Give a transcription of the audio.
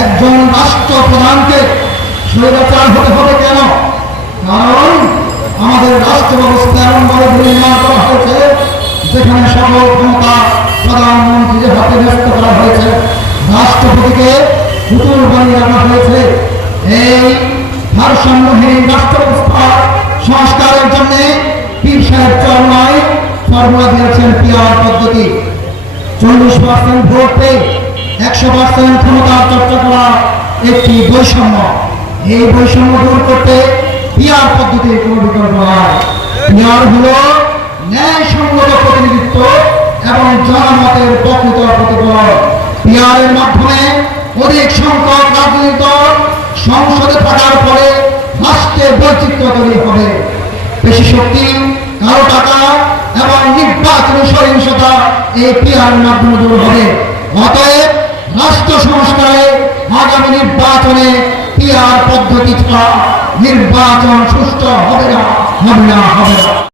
একজন রাষ্ট্রপ্রধানকে স্বৈরাচার হতে হবে কেন? কারণ আমাদের রাষ্ট্র ব্যবস্থা এমনভাবে নির্মাণ করা হয়েছে যেখানে সকল ক্ষমতা প্রধানমন্ত্রীর হাতে ন্যস্ত করা হয়েছে। রাষ্ট্রপতিকে পুতুল বানিয়ে রাখা হয়েছে। এই ভারসাম্যহীন রাষ্ট্র ব্যবস্থা সংস্কারের জন্য পীর সাহেব চরমায় ফর্মুলা দিয়েছেন পিআর পদ্ধতি। চল্লিশ পার্সেন্ট ভোট পেয়ে একশো পার্সেন্ট ক্ষমতার চর্চা করা একটি বৈষম্য। এই বৈষম্য দূর করতে পিআর পদ্ধতির কোনো বিকল্প নয় পিআর হল ন্যায়সঙ্গত প্রতিনিধিত্ব এবং জনমতের প্রকৃত প্রতিফলন। পিআর এর মাধ্যমে অধিক সংখ্যক রাজনৈতিক দল সংসদে থাকার পরে রাষ্ট্রে বৈচিত্র্য তৈরি হবে। বেশি শক্তি কালো টাকা এবং নির্বাচনী সহিংসতা এই পিআর মাধ্যমে দূর হবে। অতএব রাষ্ট্র সংস্কারে আগামী নির্বাচনে পিআর পদ্ধতি ছাড়া নির্বাচন সুস্থ হবে না হবে না হবে না।